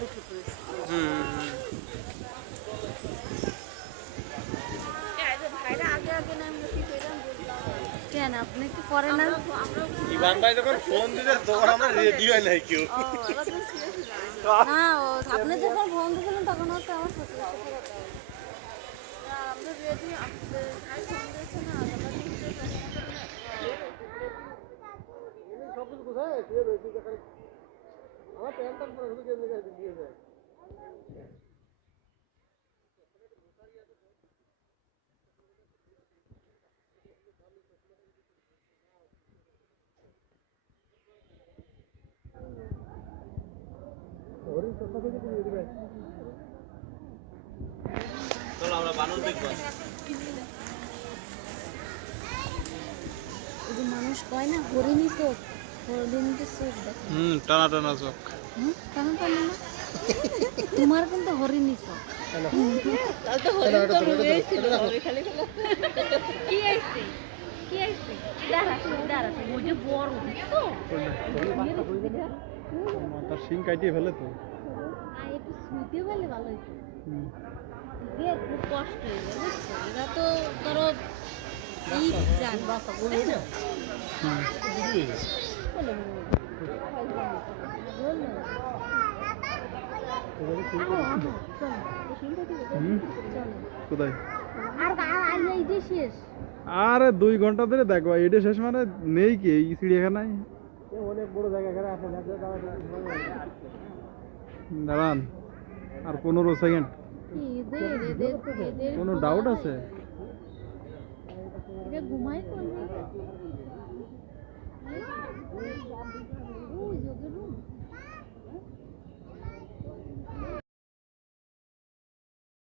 দেখে পড়েছি। ভাইরা আগে আগে না আমরা কি করলাম বুঝলাম কেন আপনি কি করে না? ইভান ভাই যখন ফোন দিলে তখন আমরা রেডি হয় নাই কেউ। না আপনি যখন ফোন দিয়েছিলেন তখন হচ্ছে আমার শ্বশুর আমরা রেডি ভাই ফোন দিয়েছে না সব কিছু কোথায় দিয়ে রয়েছি যেখানে আমার প্যান্টটা পরে শুধু কেমনি গাড়ি দিয়ে যায়। চলো আমরা বানর দেখবো। মানুষ কয় না হরিণী চোখ হরিণীকে চোখ দেখে টানা টানা চোখ। কেন পারলি না তোমার কিন্তু হরিণী চোখ তার শিং কাটিয়ে ফেলে তো। একটু শুইতে পারলে ভালো হইতো খুব কষ্ট হয়ে যায় বুঝছো এরা তো ধরো কোথায় শেষ আরে 2 ঘন্টা ধরে দেখো এটা শেষ মানে নেই কি এই চিড়িয়াখানায় অনেক বড় জায়গা এখানে আছে দাঁড়ান আর 15 সেকেন্ড কোনো ডাউট আছে ঘুমাই করবে